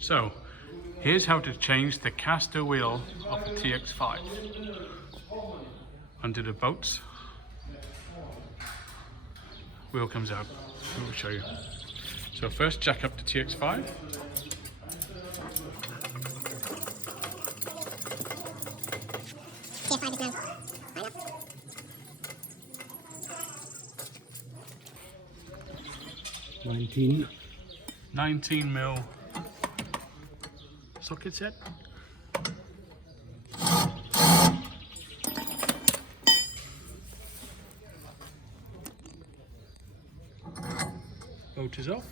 So, here's how to change the Castor wheel of the TX5. Under the bolts, wheel comes out. We'll show you. So first, jack up the TX5. TF5 is now right up. 19 mil socket set. Bolt is off.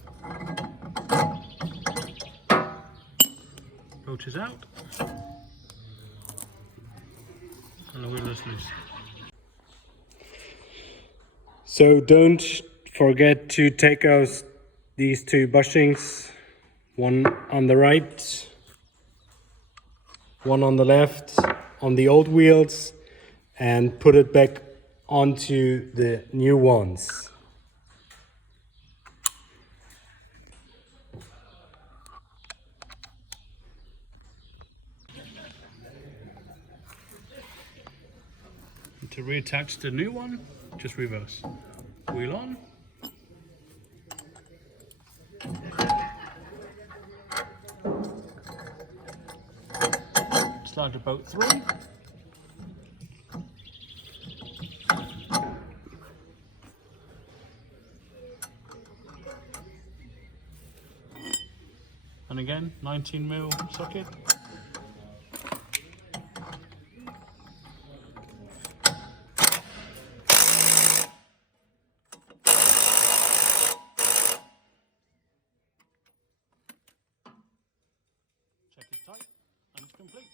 Bolt is out. And the wheel is loose. So don't forget to take out these two bushings, one on the right, one on the left, on the old wheels, and put it back onto the new ones. And to reattach the new one, just reverse. Wheel on. Slide the bolt through. And again, 19 mil socket. Check is tight, and it's complete.